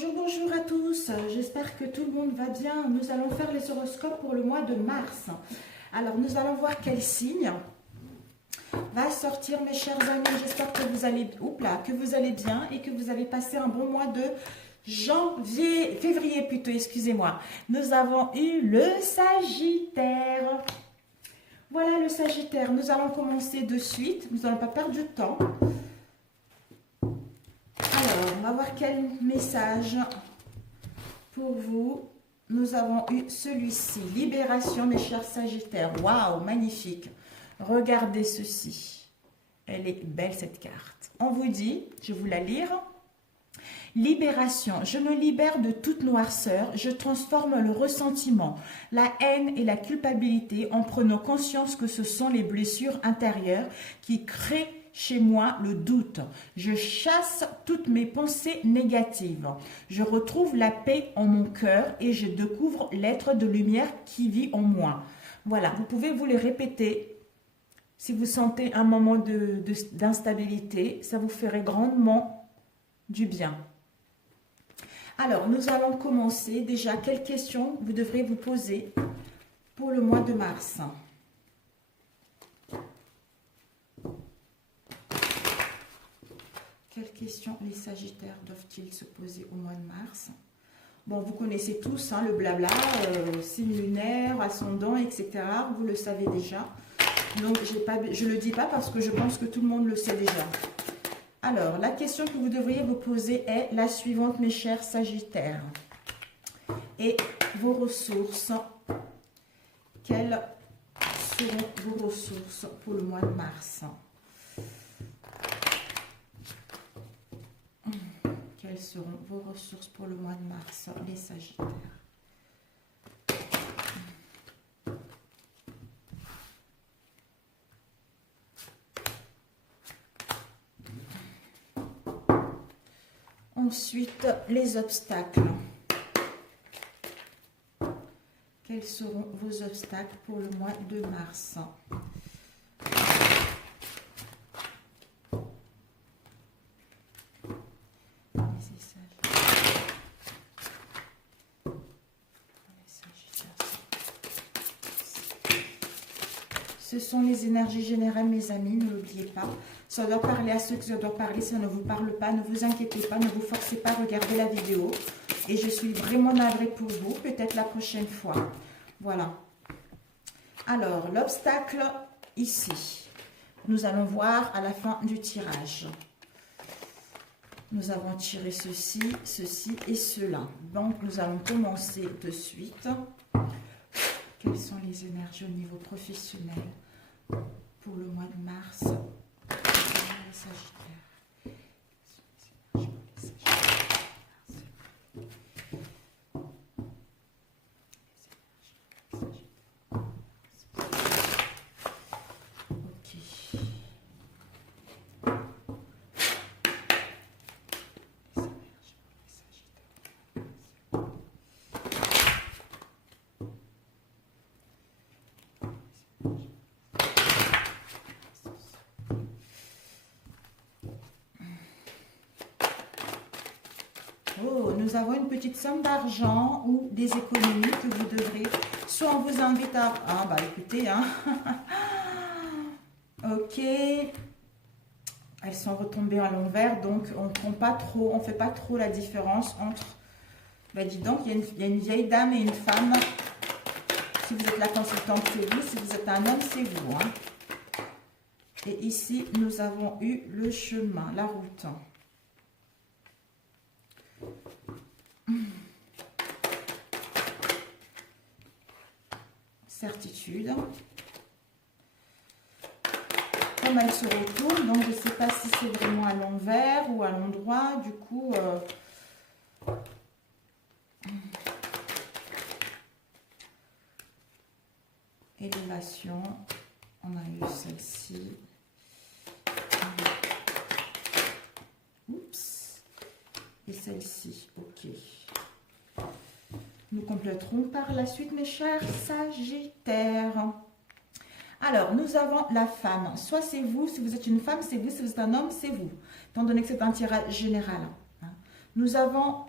Bonjour, bonjour à tous, j'espère que tout le monde va bien. Nous allons faire les horoscopes pour le mois de mars. Alors, nous allons voir quel signe va sortir, mes chers amis. J'espère que vous allez, que vous allez bien et que vous avez passé un bon mois de février plutôt, excusez-moi. Nous avons eu le Sagittaire. Voilà le Sagittaire, nous allons commencer de suite, nous n'allons pas perdre du temps. Alors, on va voir quel message pour vous. Nous avons eu celui-ci. Libération, mes chers Sagittaires. Waouh, magnifique. Regardez ceci. Elle est belle, cette carte. On vous dit, je vais vous la lire. Libération. Je me libère de toute noirceur. Je transforme le ressentiment, la haine et la culpabilité en prenant conscience que ce sont les blessures intérieures qui créent chez moi le doute. Je chasse toutes mes pensées négatives. Je retrouve la paix en mon cœur et je découvre l'être de lumière qui vit en moi. Voilà, vous pouvez vous les répéter. Si vous sentez un moment d'instabilité, ça vous ferait grandement du bien. Alors, nous allons commencer. Déjà, quelles questions vous devrez vous poser pour le mois de mars ? Quelles questions les Sagittaires doivent-ils se poser au mois de mars? Bon, vous connaissez tous hein, le blabla, signe lunaire, ascendant, etc. Vous le savez déjà. Donc, je ne le dis pas parce que je pense que tout le monde le sait déjà. Alors, la question que vous devriez vous poser est la suivante, mes chers Sagittaires. Et vos ressources, quelles seront vos ressources pour le mois de mars? Quelles seront vos ressources pour le mois de mars, les Sagittaires? Ensuite, les obstacles. Quels seront vos obstacles pour le mois de mars? Ce sont les énergies générales, mes amis, ne l'oubliez pas. Ça doit parler à ceux que ça doit parler, ça ne vous parle pas, ne vous inquiétez pas, ne vous forcez pas à regarder la vidéo. Et je suis vraiment navrée pour vous, peut-être la prochaine fois. Voilà. Alors, l'obstacle ici. Nous allons voir à la fin du tirage. Nous avons tiré ceci, ceci et cela. Donc, nous allons commencer de suite. Quelles sont les énergies au niveau professionnel pour le mois de mars? Les Sagittaires. Oh, nous avons une petite somme d'argent ou des économies que vous devrez, soit on vous invite à... Ah bah écoutez, hein. Ok. Elles sont retombées à l'envers, donc on ne fait pas trop la différence entre... Ben dis donc, il y a une vieille dame et une femme. Si vous êtes la consultante, c'est vous. Si vous êtes un homme, c'est vous. Hein. Et ici, nous avons eu le chemin, la route. Certitude. Comme elle se retourne, donc je ne sais pas si c'est vraiment à l'envers ou à l'endroit. Du coup, élévation. On a eu celle-ci. Oups. Et celle-ci. Ok. Nous compléterons par la suite, mes chers Sagittaires. Alors, nous avons la femme. Soit c'est vous, si vous êtes une femme, c'est vous. Si vous êtes un homme, c'est vous. Étant donné que c'est un tirage général. Nous avons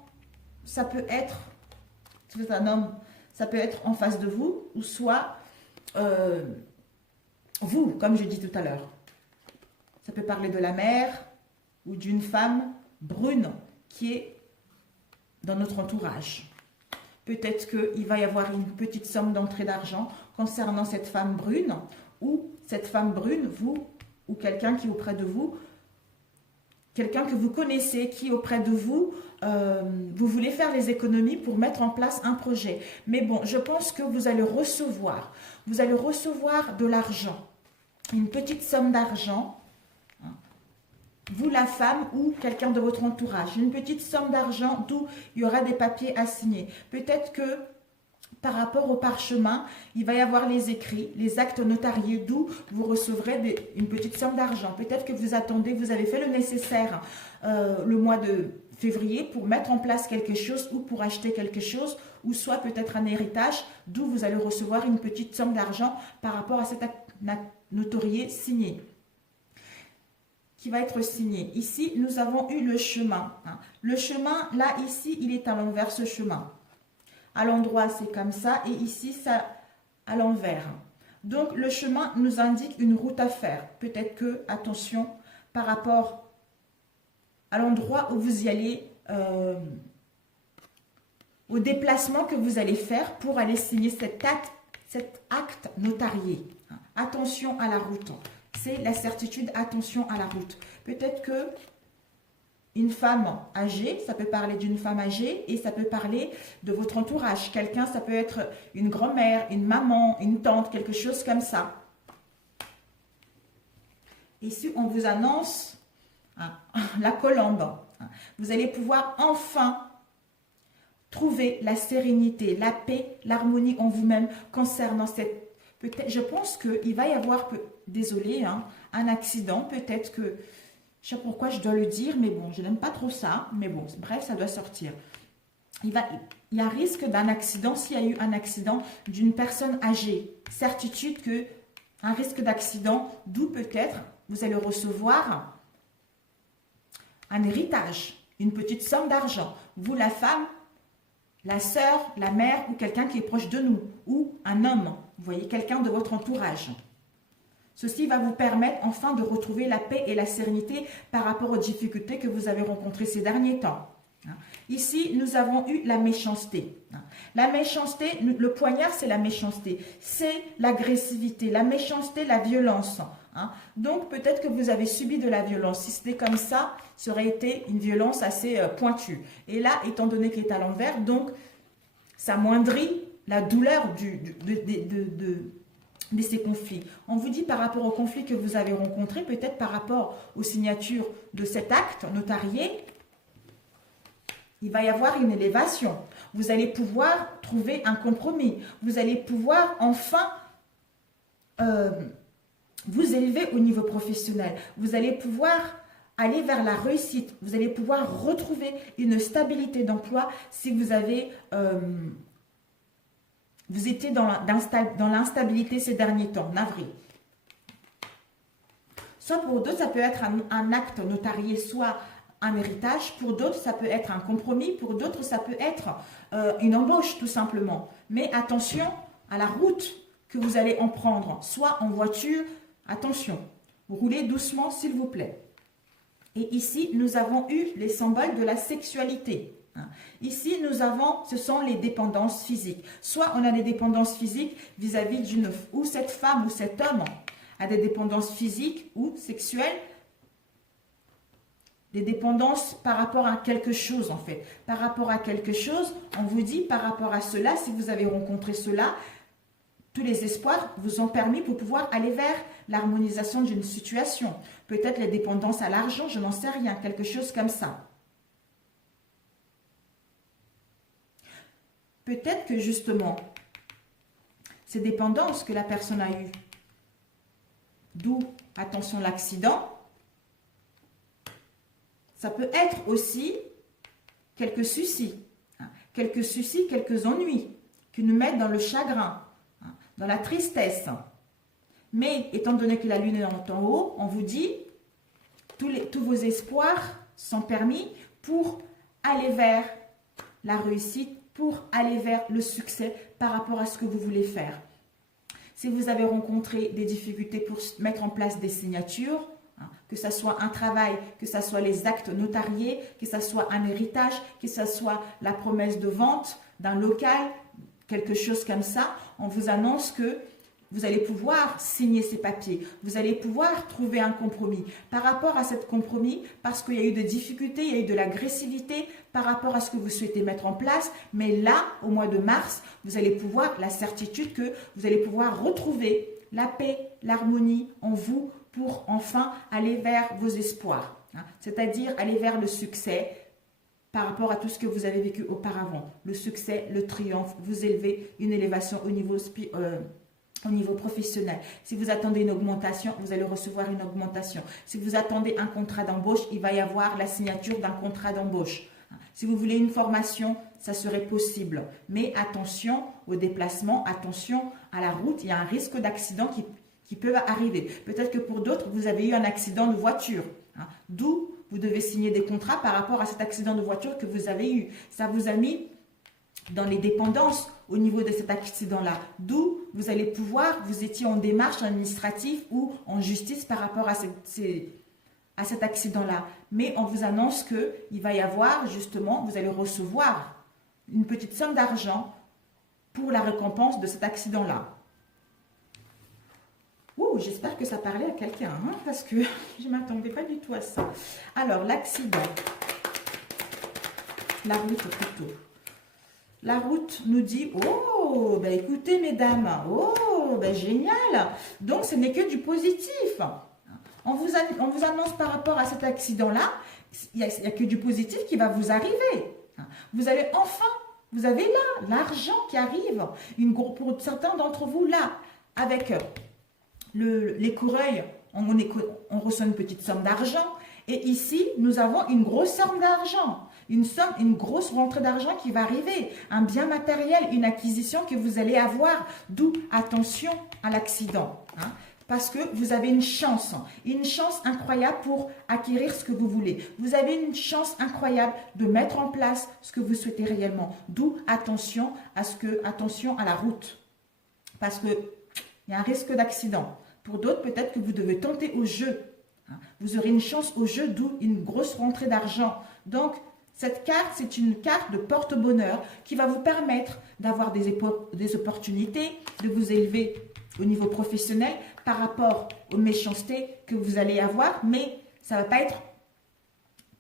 ça peut être, si vous êtes un homme, ça peut être en face de vous, ou soit vous, comme je dis tout à l'heure. Ça peut parler de la mère ou d'une femme brune qui est dans notre entourage. Peut-être qu'il va y avoir une petite somme d'entrée d'argent concernant cette femme brune, ou cette femme brune, vous, ou quelqu'un qui est auprès de vous, quelqu'un que vous connaissez, qui est auprès de vous, vous voulez faire les économies pour mettre en place un projet. Mais bon, je pense que vous allez recevoir de l'argent, une petite somme d'argent, vous la femme ou quelqu'un de votre entourage, une petite somme d'argent d'où il y aura des papiers à signer. Peut-être que par rapport au parchemin, il va y avoir les écrits, les actes notariés d'où vous recevrez une petite somme d'argent. Peut-être que vous attendez, vous avez fait le nécessaire le mois de février pour mettre en place quelque chose ou pour acheter quelque chose, ou soit peut-être un héritage d'où vous allez recevoir une petite somme d'argent par rapport à cet acte notarié signé, qui va être signé. Ici, nous avons eu le chemin. Le chemin, là, ici, il est à l'envers, ce chemin. À l'endroit, c'est comme ça, et ici, ça à l'envers. Donc, le chemin nous indique une route à faire. Peut-être que, attention, par rapport à l'endroit où vous y allez, au déplacement que vous allez faire pour aller signer cet acte notarié. Attention à la route. C'est la certitude, attention à la route. Peut-être que une femme âgée, ça peut parler d'une femme âgée et ça peut parler de votre entourage. Quelqu'un, ça peut être une grand-mère, une maman, une tante, quelque chose comme ça. Ici, on vous annonce la colombe. Vous allez pouvoir enfin trouver la sérénité, la paix, l'harmonie en vous-même concernant cette... Je pense qu'il va y avoir, désolé, un accident, peut-être que, je ne sais pas pourquoi je dois le dire, mais bon, je n'aime pas trop ça, mais bon, bref, ça doit sortir. Il y a risque d'un accident, s'il y a eu un accident d'une personne âgée. Certitude que un risque d'accident, d'où peut-être vous allez recevoir un héritage, une petite somme d'argent. Vous, la femme, la sœur, la mère ou quelqu'un qui est proche de nous, ou un homme, vous voyez, quelqu'un de votre entourage. Ceci va vous permettre enfin de retrouver la paix et la sérénité par rapport aux difficultés que vous avez rencontrées ces derniers temps. Ici, nous avons eu la méchanceté. La méchanceté, le poignard, c'est la méchanceté. C'est l'agressivité, la méchanceté, la violence. Donc, peut-être que vous avez subi de la violence. Si c'était comme ça, ça aurait été une violence assez pointue. Et là, étant donné qu'il est à l'envers, donc, ça amoindrit la douleur de ces conflits. On vous dit par rapport aux conflits que vous avez rencontrés, peut-être par rapport aux signatures de cet acte notarié, il va y avoir une élévation. Vous allez pouvoir trouver un compromis. Vous allez pouvoir enfin vous élever au niveau professionnel. Vous allez pouvoir aller vers la réussite. Vous allez pouvoir retrouver une stabilité d'emploi si vous avez... vous étiez dans l'instabilité ces derniers temps, navré. Soit pour d'autres, ça peut être un acte notarié, soit un héritage. Pour d'autres, ça peut être un compromis. Pour d'autres, ça peut être une embauche, tout simplement. Mais attention à la route que vous allez en prendre. Soit en voiture, attention. Roulez doucement, s'il vous plaît. Et ici, nous avons eu les symboles de la sexualité. Ici, nous avons, ce sont les dépendances physiques. Soit on a des dépendances physiques vis-à-vis d'une... ou cette femme ou cet homme a des dépendances physiques ou sexuelles, des dépendances par rapport à quelque chose en fait. Par rapport à quelque chose, on vous dit par rapport à cela, si vous avez rencontré cela, tous les espoirs vous ont permis pour pouvoir aller vers l'harmonisation d'une situation. Peut-être les dépendances à l'argent, je n'en sais rien, quelque chose comme ça. Peut-être que justement, ces dépendances que la personne a eues, d'où, attention, l'accident, ça peut être aussi quelques soucis, quelques ennuis qui nous mettent dans le chagrin, dans la tristesse. Mais étant donné que la lune est en haut, on vous dit, tous vos espoirs sont permis pour aller vers la réussite pour aller vers le succès par rapport à ce que vous voulez faire. Si vous avez rencontré des difficultés pour mettre en place des signatures, que ce soit un travail, que ce soit les actes notariés, que ce soit un héritage, que ce soit la promesse de vente d'un local, quelque chose comme ça, on vous annonce que vous allez pouvoir signer ces papiers, vous allez pouvoir trouver un compromis. Par rapport à ce compromis, parce qu'il y a eu des difficultés, il y a eu de l'agressivité par rapport à ce que vous souhaitez mettre en place, mais là, au mois de mars, vous allez pouvoir, la certitude que vous allez pouvoir retrouver la paix, l'harmonie en vous pour enfin aller vers vos espoirs, c'est-à-dire aller vers le succès par rapport à tout ce que vous avez vécu auparavant. Le succès, le triomphe, vous élevez une élévation au niveau professionnel. Si vous attendez une augmentation, vous allez recevoir une augmentation. Si vous attendez un contrat d'embauche, il va y avoir la signature d'un contrat d'embauche. Si vous voulez une formation, ça serait possible. Mais attention au déplacement, attention à la route. Il y a un risque d'accident qui peut arriver. Peut-être que pour d'autres, vous avez eu un accident de voiture. D'où vous devez signer des contrats par rapport à cet accident de voiture que vous avez eu. Ça vous a mis dans les dépendances au niveau de cet accident-là. D'où vous allez pouvoir, vous étiez en démarche administrative ou en justice par rapport à cet accident-là. Mais on vous annonce qu'il va y avoir, justement, vous allez recevoir une petite somme d'argent pour la récompense de cet accident-là. Ouh, j'espère que ça parlait à quelqu'un, parce que je ne m'attendais pas du tout à ça. Alors, l'accident. La route plutôt. La route nous dit, oh, ben écoutez mesdames, oh, ben génial. Donc, ce n'est que du positif. On vous annonce par rapport à cet accident-là, il n'y a que du positif qui va vous arriver. Vous allez enfin, vous avez là l'argent qui arrive. Pour certains d'entre vous, là, avec l'écureuil, on reçoit une petite somme d'argent. Et ici, nous avons une grosse somme d'argent. Une grosse rentrée d'argent qui va arriver, un bien matériel, une acquisition que vous allez avoir, d'où attention à l'accident. Parce que vous avez une chance incroyable pour acquérir ce que vous voulez. Vous avez une chance incroyable de mettre en place ce que vous souhaitez réellement. D'où attention à la route. Parce qu'il y a un risque d'accident. Pour d'autres, peut-être que vous devez tenter au jeu. Vous aurez une chance au jeu, d'où une grosse rentrée d'argent. Donc, cette carte, c'est une carte de porte-bonheur qui va vous permettre d'avoir des opportunités, de vous élever au niveau professionnel par rapport aux méchancetés que vous allez avoir, mais ça ne va pas être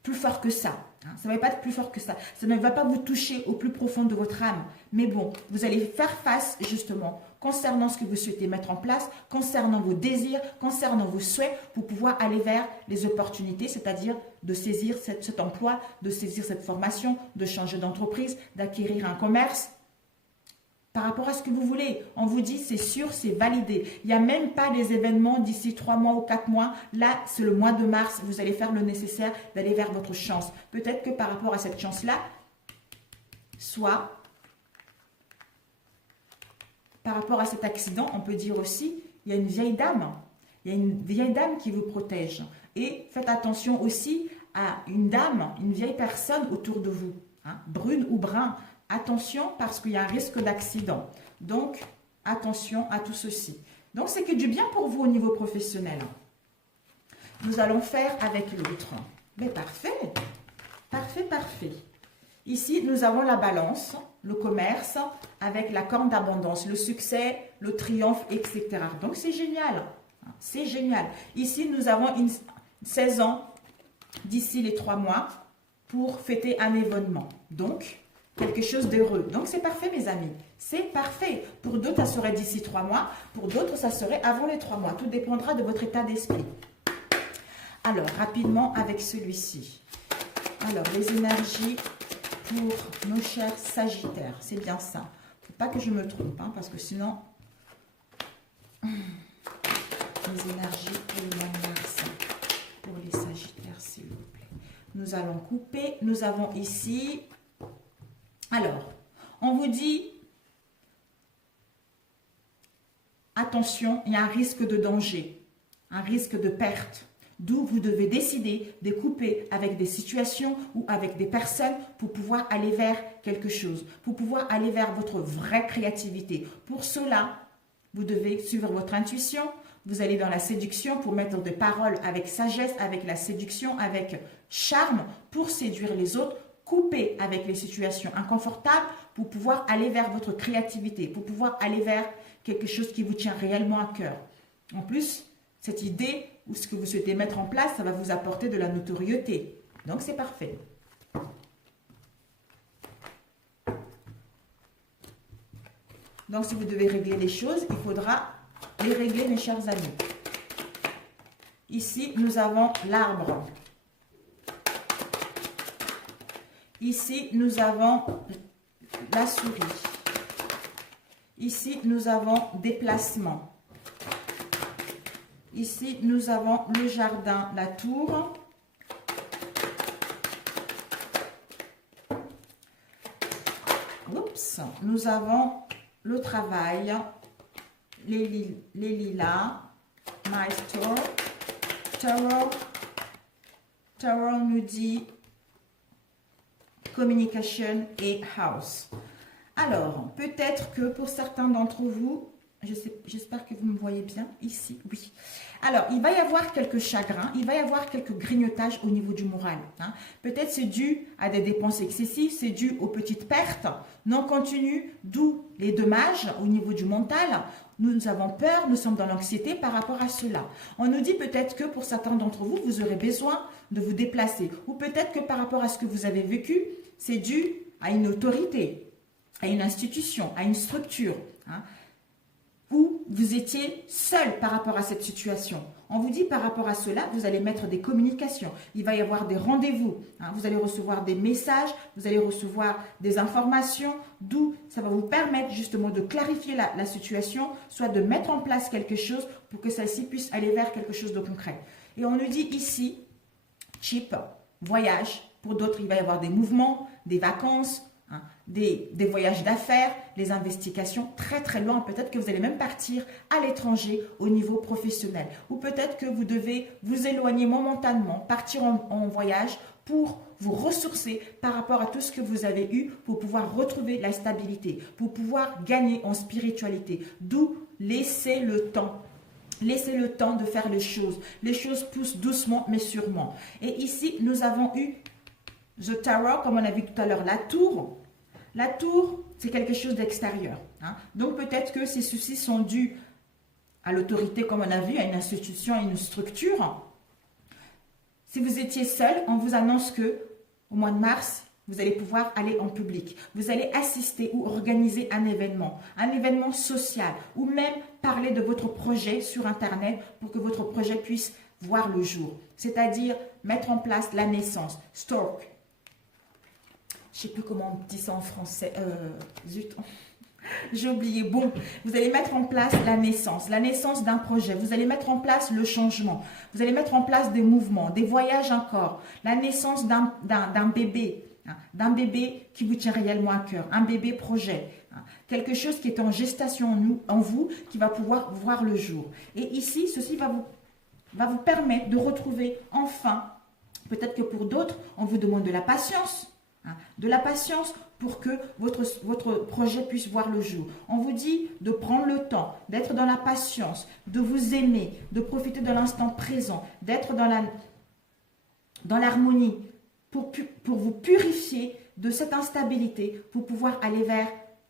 plus fort que ça. Ça ne va pas être plus fort que ça. Ça ne va pas vous toucher au plus profond de votre âme. Mais bon, vous allez faire face justement concernant ce que vous souhaitez mettre en place, concernant vos désirs, concernant vos souhaits, pour pouvoir aller vers les opportunités, c'est-à-dire de saisir cet emploi, de saisir cette formation, de changer d'entreprise, d'acquérir un commerce. Par rapport à ce que vous voulez, on vous dit c'est sûr, c'est validé. Il n'y a même pas des événements d'ici 3 mois ou 4 mois. Là, c'est le mois de mars. Vous allez faire le nécessaire d'aller vers votre chance. Peut-être que par rapport à cette chance-là, soit par rapport à cet accident, on peut dire aussi, il y a une vieille dame. Il y a une vieille dame qui vous protège. Et faites attention aussi à une dame, une vieille personne autour de vous, brune ou brun. Attention parce qu'il y a un risque d'accident. Donc, attention à tout ceci. Donc, c'est que du bien pour vous au niveau professionnel. Nous allons faire avec l'autre. Mais parfait. Parfait, parfait. Ici, nous avons la balance, le commerce, avec la corne d'abondance, le succès, le triomphe, etc. Donc, c'est génial. C'est génial. Ici, nous avons 16 ans d'ici les 3 mois pour fêter un événement. Donc, quelque chose d'heureux. Donc, c'est parfait, mes amis. C'est parfait. Pour d'autres, ça serait d'ici 3 mois. Pour d'autres, ça serait avant les 3 mois. Tout dépendra de votre état d'esprit. Alors, rapidement avec celui-ci. Alors, les énergies pour nos chers Sagittaires. C'est bien ça. Il ne faut pas que je me trompe, parce que sinon... Les énergies pour le mois de mars. Pour les Sagittaires, s'il vous plaît. Nous allons couper. Nous avons ici... Alors, on vous dit, attention, il y a un risque de danger, un risque de perte. D'où vous devez décider de couper avec des situations ou avec des personnes pour pouvoir aller vers quelque chose, pour pouvoir aller vers votre vraie créativité. Pour cela, vous devez suivre votre intuition. Vous allez dans la séduction pour mettre des paroles avec sagesse, avec la séduction, avec charme pour séduire les autres. Couper avec les situations inconfortables pour pouvoir aller vers votre créativité, pour pouvoir aller vers quelque chose qui vous tient réellement à cœur. En plus, cette idée ou ce que vous souhaitez mettre en place, ça va vous apporter de la notoriété. Donc, c'est parfait. Donc, si vous devez régler les choses, il faudra les régler, mes chers amis. Ici, nous avons l'arbre. Ici, nous avons la souris. Ici, nous avons déplacement. Ici, nous avons le jardin, la tour. Oups, nous avons le travail, les lilas, my store, tarot nous dit communication et house. Alors, peut-être que pour certains d'entre vous, j'espère que vous me voyez bien ici, oui. Alors, il va y avoir quelques chagrins, il va y avoir quelques grignotages au niveau du moral. Hein. Peut-être c'est dû à des dépenses excessives, c'est dû aux petites pertes non continues, d'où les dommages au niveau du mental. Nous avons peur, nous sommes dans l'anxiété par rapport à cela. On nous dit peut-être que pour certains d'entre vous, vous aurez besoin de vous déplacer. Ou peut-être que par rapport à ce que vous avez vécu, c'est dû à une autorité, à une institution, à une structure. Hein, où vous étiez seul par rapport à cette situation. On vous dit par rapport à cela, vous allez mettre des communications. Il va y avoir des rendez-vous. Hein, vous allez recevoir des messages, vous allez recevoir des informations, d'où ça va vous permettre justement de clarifier la situation, soit de mettre en place quelque chose pour que celle-ci puisse aller vers quelque chose de concret. Et on nous dit ici, cheap, voyage. Pour d'autres, il va y avoir des mouvements, des vacances, hein, des voyages d'affaires, les investigations très très loin. Peut-être que vous allez même partir à l'étranger au niveau professionnel. Ou peut-être que vous devez vous éloigner momentanément, partir en voyage pour vous ressourcer par rapport à tout ce que vous avez eu pour pouvoir retrouver la stabilité, pour pouvoir gagner en spiritualité. D'où laisser le temps. Laissez le temps de faire les choses. Les choses poussent doucement mais sûrement. Et ici, nous avons eu The Tower, comme on a vu tout à l'heure, la tour. La tour, c'est quelque chose d'extérieur. Hein. Donc peut-être que ces soucis sont dus à l'autorité, comme on a vu, à une institution, à une structure. Si vous étiez seul, on vous annonce que au mois de mars, vous allez pouvoir aller en public. Vous allez assister ou organiser un événement social, ou même parler de votre projet sur Internet pour que votre projet puisse voir le jour. C'est-à-dire mettre en place la naissance, stork. Je ne sais plus comment on dit ça en français. Zut, j'ai oublié. Bon, vous allez mettre en place la naissance d'un projet. Vous allez mettre en place le changement. Vous allez mettre en place des mouvements, des voyages encore. La naissance d'un bébé, hein, d'un bébé qui vous tient réellement à cœur. Un bébé projet. Hein, quelque chose qui est en gestation en vous, qui va pouvoir voir le jour. Et ici, ceci va vous permettre de retrouver enfin, peut-être que pour d'autres, on vous demande de la patience. Hein, de la patience pour que votre projet puisse voir le jour. On vous dit de prendre le temps, d'être dans la patience, de vous aimer, de profiter de l'instant présent, d'être dans l'harmonie pour vous purifier de cette instabilité, pour pouvoir aller vers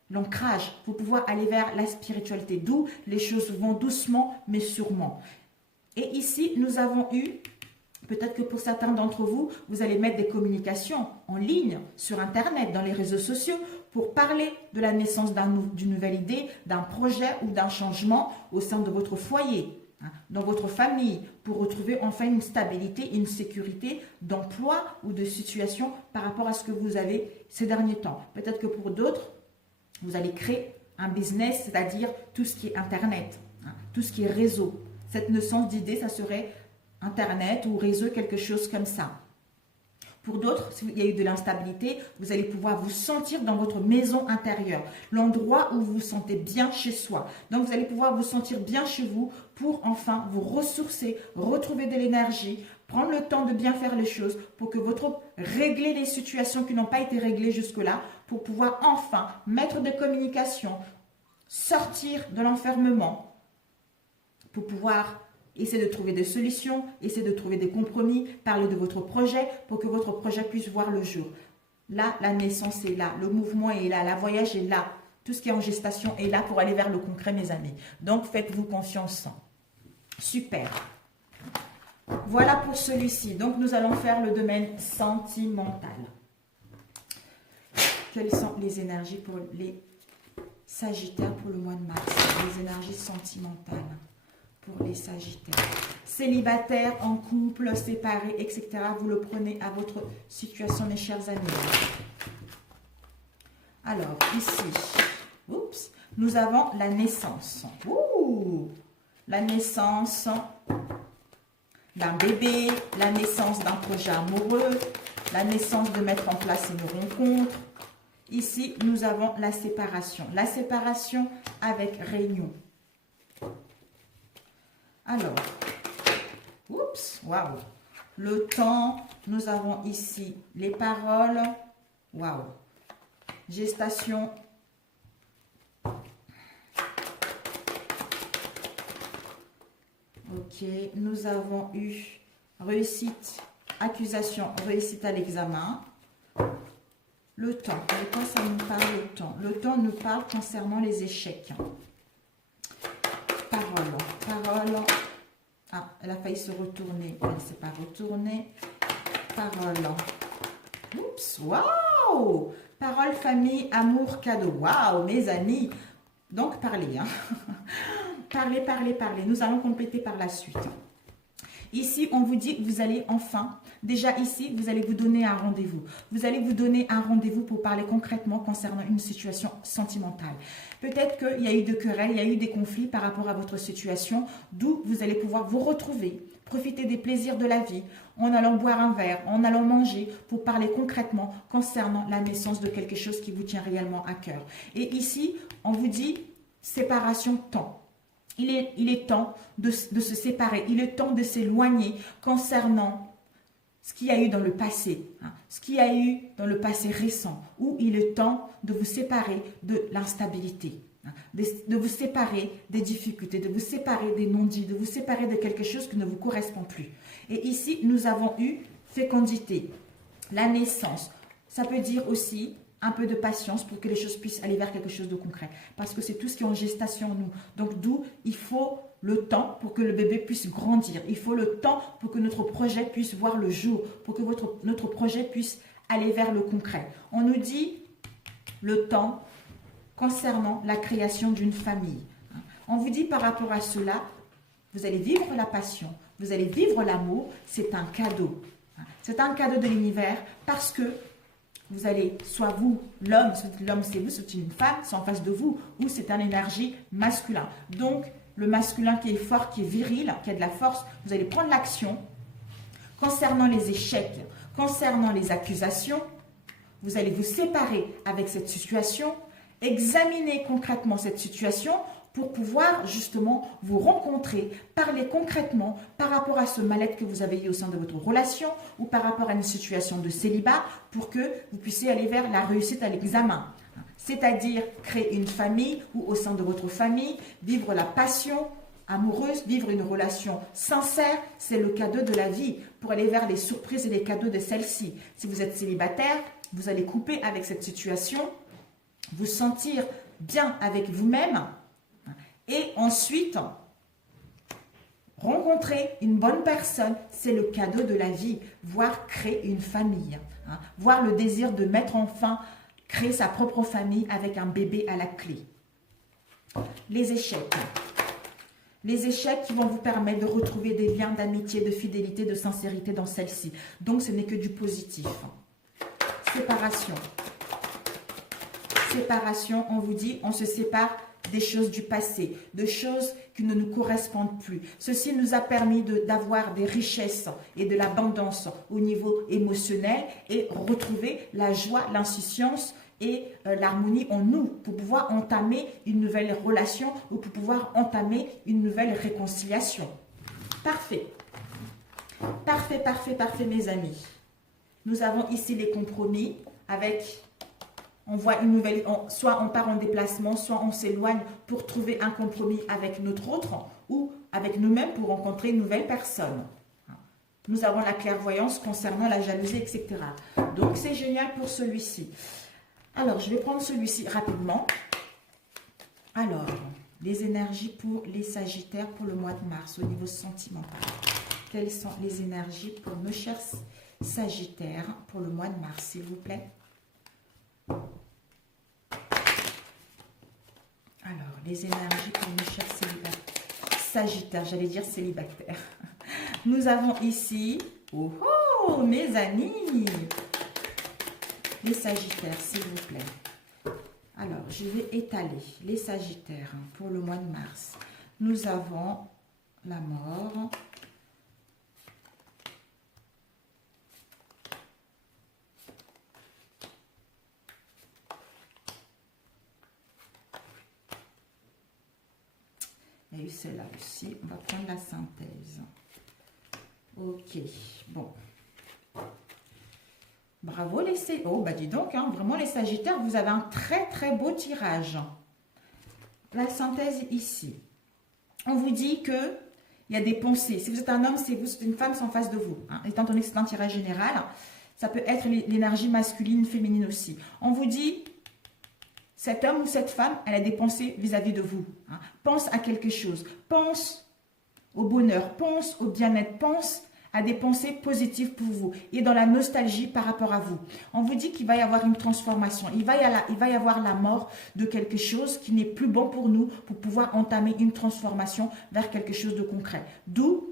l'ancrage, pour pouvoir aller vers la spiritualité, d'où les choses vont doucement mais sûrement. Et ici, nous avons eu... Peut-être que pour certains d'entre vous, vous allez mettre des communications en ligne, sur Internet, dans les réseaux sociaux, pour parler de la naissance d'une nouvelle idée, d'un projet ou d'un changement au sein de votre foyer, hein, dans votre famille, pour retrouver enfin une stabilité, une sécurité d'emploi ou de situation par rapport à ce que vous avez ces derniers temps. Peut-être que pour d'autres, vous allez créer un business, c'est-à-dire tout ce qui est Internet, hein, tout ce qui est réseau. Cette naissance d'idée, ça serait Internet ou réseau, quelque chose comme ça. Pour d'autres, s'il y a eu de l'instabilité, vous allez pouvoir vous sentir dans votre maison intérieure, l'endroit où vous vous sentez bien chez soi. Donc, vous allez pouvoir vous sentir bien chez vous pour enfin vous ressourcer, retrouver de l'énergie, prendre le temps de bien faire les choses pour que régler les situations qui n'ont pas été réglées jusque-là, pour pouvoir enfin mettre des communications, sortir de l'enfermement, pour pouvoir essayer de trouver des solutions, essayer de trouver des compromis, parler de votre projet pour que votre projet puisse voir le jour. Là, la naissance est là, le mouvement est là, la voyage est là. Tout ce qui est en gestation est là pour aller vers le concret, mes amis. Donc, faites-vous confiance. Super. Voilà pour celui-ci. Donc, nous allons faire le domaine sentimental. Quelles sont les énergies pour les Sagittaires pour le mois de mars? Les énergies sentimentales pour les Sagittaires. Célibataires, en couple, séparés, etc. Vous le prenez à votre situation, mes chers amis. Alors, ici, oups, nous avons la naissance. Ouh, la naissance d'un bébé, la naissance d'un projet amoureux, la naissance de mettre en place une rencontre. Ici, nous avons la séparation. La séparation avec réunion. Alors, oups, waouh. Le temps, nous avons ici les paroles. Waouh. Gestation. Ok, nous avons eu réussite, accusation, réussite à l'examen. Le temps, de quoi ça nous parle le temps? Le temps nous parle concernant les échecs. Parole, parole. Ah, elle a failli se retourner, elle ne s'est pas retournée. Parole. Oups, waouh! Parole, famille, amour, cadeau. Waouh, mes amis. Donc, parlez. Hein. Parlez, parlez, parlez. Nous allons compléter par la suite. Ici, on vous dit que vous allez enfin, déjà ici, vous allez vous donner un rendez-vous. Vous allez vous donner un rendez-vous pour parler concrètement concernant une situation sentimentale. Peut-être qu'il y a eu de querelles, il y a eu des conflits par rapport à votre situation, d'où vous allez pouvoir vous retrouver, profiter des plaisirs de la vie, en allant boire un verre, en allant manger, pour parler concrètement concernant la naissance de quelque chose qui vous tient réellement à cœur. Et ici, on vous dit séparation temps. Il est temps de se séparer, il est temps de s'éloigner concernant ce qu'il y a eu dans le passé, hein, ce qu'il y a eu dans le passé récent, où il est temps de vous séparer de l'instabilité, hein, de vous séparer des difficultés, de vous séparer des non-dits, de vous séparer de quelque chose qui ne vous correspond plus. Et ici, nous avons eu fécondité, la naissance. Ça peut dire aussi un peu de patience pour que les choses puissent aller vers quelque chose de concret. Parce que c'est tout ce qui est en gestation en nous. Donc d'où il faut le temps pour que le bébé puisse grandir. Il faut le temps pour que notre projet puisse voir le jour. Pour que notre projet puisse aller vers le concret. On nous dit le temps concernant la création d'une famille. On vous dit par rapport à cela, vous allez vivre la passion, vous allez vivre l'amour. C'est un cadeau. C'est un cadeau de l'univers parce que vous allez, soit vous, l'homme c'est vous, c'est une femme, c'est en face de vous, ou c'est un énergie masculin. Donc, le masculin qui est fort, qui est viril, qui a de la force, vous allez prendre l'action. Concernant les échecs, concernant les accusations, vous allez vous séparer avec cette situation, examiner concrètement cette situation pour pouvoir justement vous rencontrer, parler concrètement par rapport à ce mal-être que vous avez eu au sein de votre relation ou par rapport à une situation de célibat pour que vous puissiez aller vers la réussite à l'examen. C'est-à-dire créer une famille ou au sein de votre famille, vivre la passion amoureuse, vivre une relation sincère, c'est le cadeau de la vie pour aller vers les surprises et les cadeaux de celle-ci. Si vous êtes célibataire, vous allez couper avec cette situation, vous sentir bien avec vous-même, et ensuite, rencontrer une bonne personne, c'est le cadeau de la vie. Voire créer une famille. Hein, voir le désir de mettre enfin, créer sa propre famille avec un bébé à la clé. Les échecs. Les échecs qui vont vous permettre de retrouver des liens d'amitié, de fidélité, de sincérité dans celle-ci. Donc, ce n'est que du positif. Séparation. Séparation, on vous dit, on se sépare des choses du passé, de choses qui ne nous correspondent plus. Ceci nous a permis d'avoir des richesses et de l'abondance au niveau émotionnel et retrouver la joie, l'insouciance et l'harmonie en nous pour pouvoir entamer une nouvelle relation ou pour pouvoir entamer une nouvelle réconciliation. Parfait. Parfait, parfait, parfait, mes amis. Nous avons ici les compromis avec, on voit une nouvelle, soit on part en déplacement, soit on s'éloigne pour trouver un compromis avec notre autre ou avec nous-mêmes pour rencontrer une nouvelle personne. Nous avons la clairvoyance concernant la jalousie, etc. Donc, c'est génial pour celui-ci. Alors, je vais prendre celui-ci rapidement. Alors, les énergies pour les Sagittaires pour le mois de mars au niveau sentimental. Quelles sont les énergies pour nos chers Sagittaires pour le mois de mars, s'il vous plaît? Alors, les énergies pour nos chers Sagittaires, j'allais dire célibataires. Nous avons ici, oh, oh mes amis, les Sagittaires, s'il vous plaît. Alors, je vais étaler les Sagittaires pour le mois de mars. Nous avons la mort. Il y a eu celle-là aussi. On va prendre la synthèse. Ok, bon. Bravo les Sagittaires. Oh, bah dis donc, hein, vraiment les Sagittaires, vous avez un très très beau tirage. La synthèse ici. On vous dit que il y a des pensées. Si vous êtes un homme, c'est une femme en face de vous. Hein. Étant donné que c'est un tirage général, ça peut être l'énergie masculine, féminine aussi. On vous dit, cet homme ou cette femme, elle a des pensées vis-à-vis de vous. Hein. Pense à quelque chose. Pense au bonheur. Pense au bien-être. Pense à des pensées positives pour vous et dans la nostalgie par rapport à vous. On vous dit qu'il va y avoir une transformation. Il va y avoir la mort de quelque chose qui n'est plus bon pour nous pour pouvoir entamer une transformation vers quelque chose de concret. D'où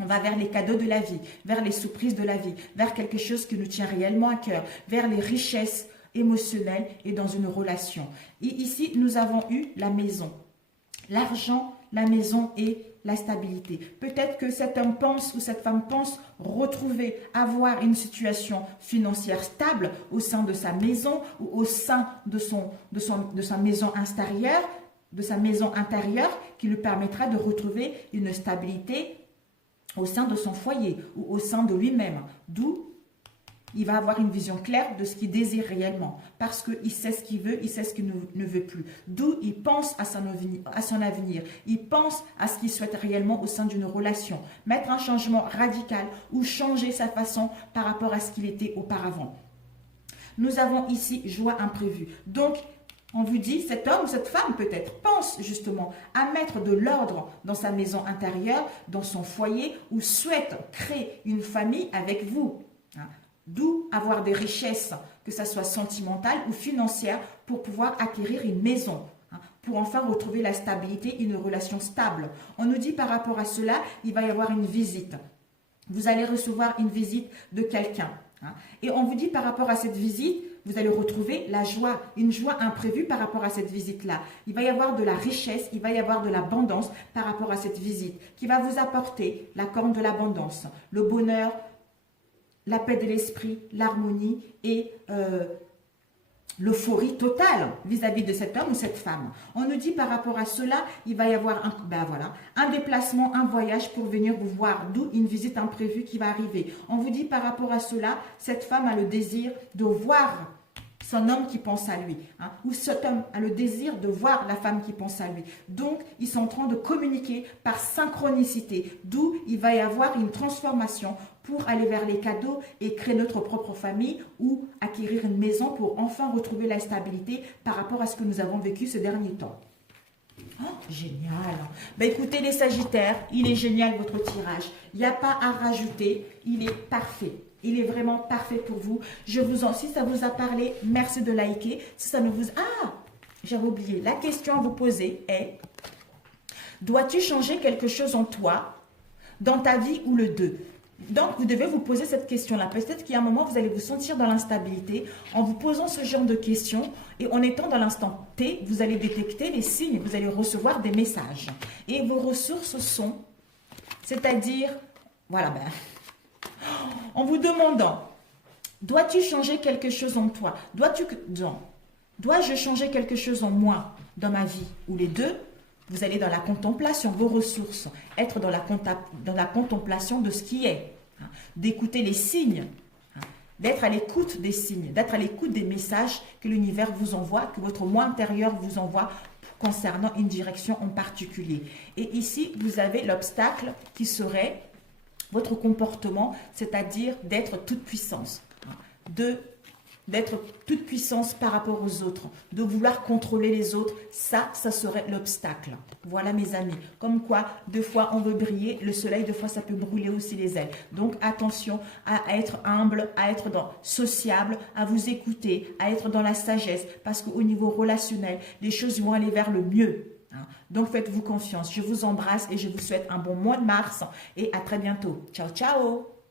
on va vers les cadeaux de la vie, vers les surprises de la vie, vers quelque chose qui nous tient réellement à cœur, vers les richesses émotionnelles et dans une relation. Et ici, nous avons eu la maison. L'argent, la maison et la stabilité. Peut-être que cet homme pense ou cette femme pense retrouver, avoir une situation financière stable au sein de sa maison ou au sein de sa maison intérieure, qui lui permettra de retrouver une stabilité au sein de son foyer ou au sein de lui-même. D'où il va avoir une vision claire de ce qu'il désire réellement parce qu'il sait ce qu'il veut, il sait ce qu'il ne veut plus. D'où il pense à son avenir, il pense à ce qu'il souhaite réellement au sein d'une relation. Mettre un changement radical ou changer sa façon par rapport à ce qu'il était auparavant. Nous avons ici joie imprévue. Donc, on vous dit, cet homme ou cette femme peut-être pense justement à mettre de l'ordre dans sa maison intérieure, dans son foyer ou souhaite créer une famille avec vous. D'où avoir des richesses, que ce soit sentimentales ou financières, pour pouvoir acquérir une maison, pour enfin retrouver la stabilité, une relation stable. On nous dit par rapport à cela, il va y avoir une visite. Vous allez recevoir une visite de quelqu'un. Et on vous dit par rapport à cette visite, vous allez retrouver la joie, une joie imprévue par rapport à cette visite-là. Il va y avoir de la richesse, il va y avoir de l'abondance par rapport à cette visite, qui va vous apporter la corne de l'abondance, le bonheur, la paix de l'esprit, l'harmonie et l'euphorie totale vis-à-vis de cet homme ou cette femme. On nous dit par rapport à cela, il va y avoir un déplacement, un voyage pour venir vous voir, d'où une visite imprévue qui va arriver. On vous dit par rapport à cela, cette femme a le désir de voir son homme qui pense à lui, ou cet homme a le désir de voir la femme qui pense à lui. Donc, ils sont en train de communiquer par synchronicité, d'où il va y avoir une transformation pour aller vers les cadeaux et créer notre propre famille ou acquérir une maison pour enfin retrouver la stabilité par rapport à ce que nous avons vécu ces derniers temps. Oh, génial. Ben, écoutez les Sagittaires, il est génial votre tirage. Il n'y a pas à rajouter, il est parfait. Il est vraiment parfait pour vous. Si ça vous a parlé, merci de liker. Si ça ne vous... Ah, j'avais oublié. La question à vous poser est, dois-tu changer quelque chose en toi, dans ta vie ou le deux? Donc, vous devez vous poser cette question-là. Peut-être qu'il y a un moment, vous allez vous sentir dans l'instabilité en vous posant ce genre de questions et en étant dans l'instant T, vous allez détecter les signes, vous allez recevoir des messages. Et vos ressources sont, c'est-à-dire, voilà, en vous demandant, dois-tu changer quelque chose en toi? Dois-je changer quelque chose en moi, dans ma vie? Ou les deux? Vous allez dans la contemplation, vos ressources, être dans la contemplation de ce qui est, hein, d'écouter les signes, hein, d'être à l'écoute des signes, d'être à l'écoute des messages que l'univers vous envoie, que votre moi intérieur vous envoie concernant une direction en particulier. Et ici, vous avez l'obstacle qui serait votre comportement, c'est-à-dire d'être toute puissance, hein, d'être toute puissance par rapport aux autres, de vouloir contrôler les autres, ça serait l'obstacle. Voilà mes amis, comme quoi, deux fois on veut briller, le soleil, deux fois ça peut brûler aussi les ailes. Donc attention à être humble, à être sociable, à vous écouter, à être dans la sagesse, parce qu'au niveau relationnel, les choses vont aller vers le mieux. Donc faites-vous confiance, je vous embrasse et je vous souhaite un bon mois de mars et à très bientôt. Ciao, ciao!